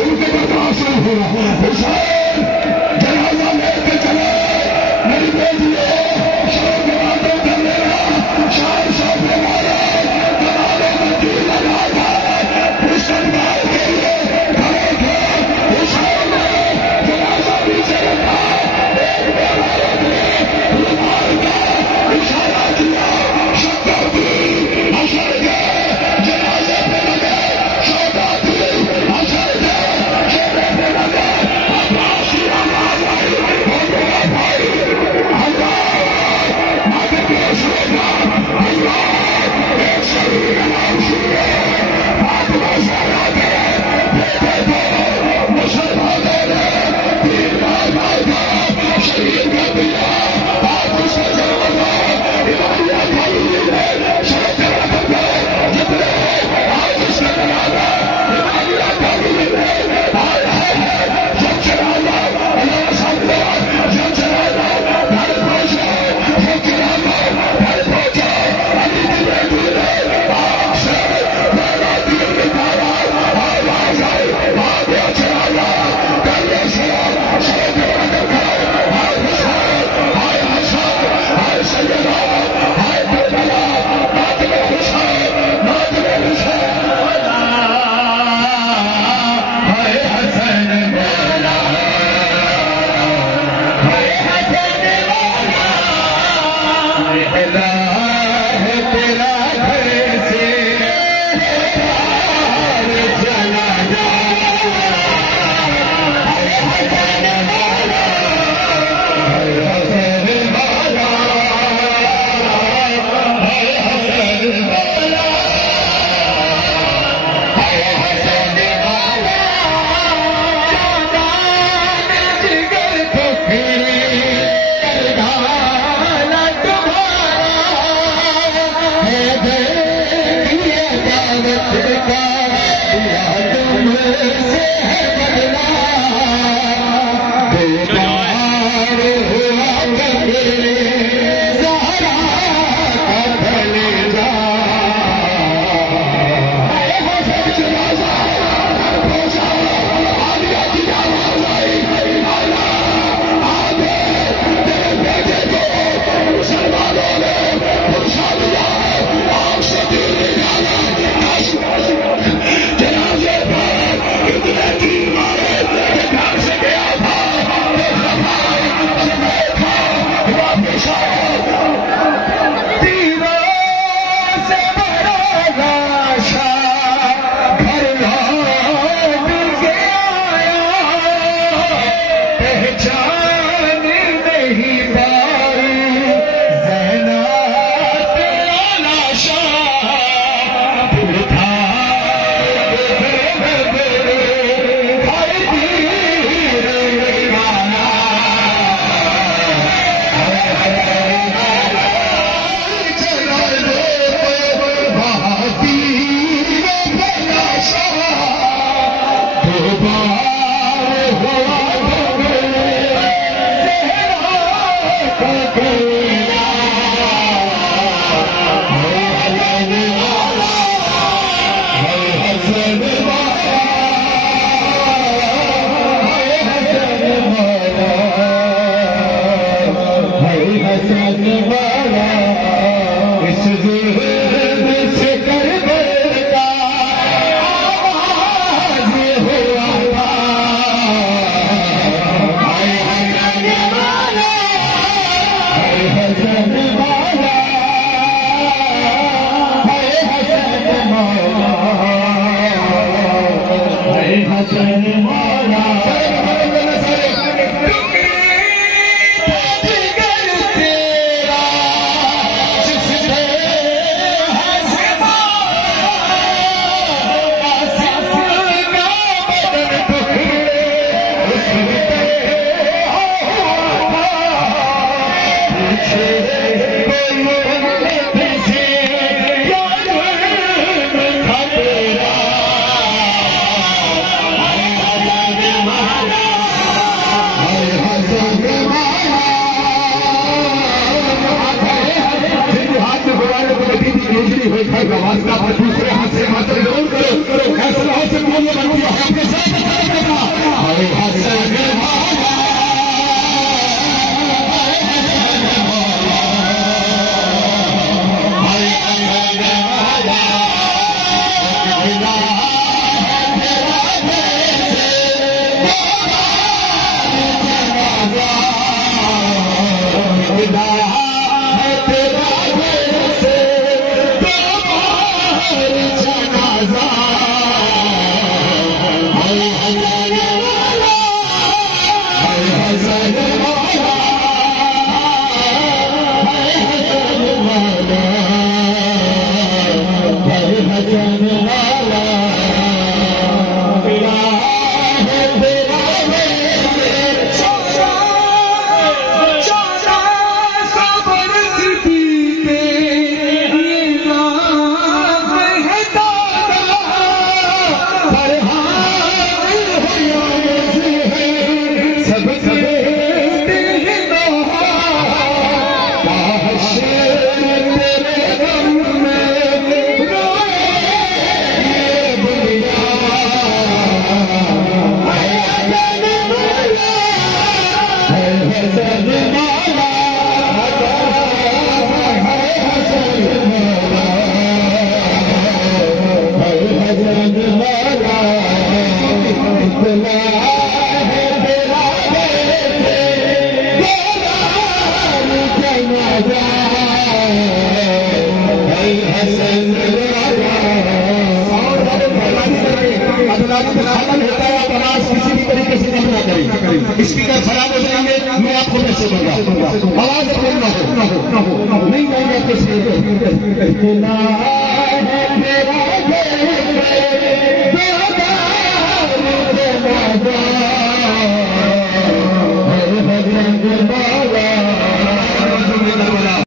सुन के बर्दाश्त नहीं हुआ। हुसैन जनाजा लेके चले, मेरी बेटियों शौक की बातें कर लेना, शान शौक वाला दलालों में दिल लगा था, मुसलमान के लिए खड़े थे। हुसैन ने जनाजा नीचे रखा, एक बेवारों ने रुमाल का इशारा किया, शक्कर दी असर गए, जनाजे पे लगे, शौका दी असर गए, चेहरे पे लगे, अब्बास की आवाज आई, वो मेरा भाई अल्लाह आगे पेश होगा, अल्लाह एक शरीर का नाम सुनिए, फातिमा ज़हरा के बेटे को मुसलमानों ने तीर मार का शहीद कर दिया। आप उसका जनाजा इमामिया कॉलोनी में सड़क रख गए, जितने आज उसका जनाजा इमामिया कॉलोनी में आया है, जब जनाजा अल्लाह सामने जब जनाजा घर पहुंचा, जब जनाजा घर पहुंचा, अली की बेटी ने आग से मेरा दिल निकाला, आवाज आई, आ गया जनाजा, करने से सड़क रख गए, हाय हुसैन, हाय हसन, हाय सैयदा, हाय करबला, नाज़िम हुसैन, नाज़िम हुसैन, हाय हसन मौला, हाय हसन मौला, इलाह तेरा घर से तार चला जा, हाय हसन मौला, हाय हसन मौला, हाय हसन मौला, हाय हसन मौला, जान जिगर फकीर करगाना तुम्हारा है, ये दावत का दिया तुमसे है बदला, बेकार हुआ कबीर ज़हरा का फलेजा, हाय हसन जनाजा घर पहुंचा, आलिया की आवाज आई, आला आगे तेरे बेटे को मुसलमानों ने उठा लिया, आग से तीर निकाला, जनाजे पर इतने तीर मारे कि घर से गया था, देखा था, देखा, वापिस आओ, तीरों से भरा लाशा घर लौट के आया, पहचान नहीं पाई ज़ैनब तेरा लाशा, फिर था हर तीर निकाला, इस ज़ुल्म से करबल का आगाज़ हुआ था, हाय हसन मौला, हाय हसन मौला, हाय हसन मौला, हाय हसन मौला, Hare ना करें। स्पीकर खराब हो जाएंगे, मैं आपको मैसेज दूंगा, आवाज अपनी ना हो, नहीं जाएंगे आपके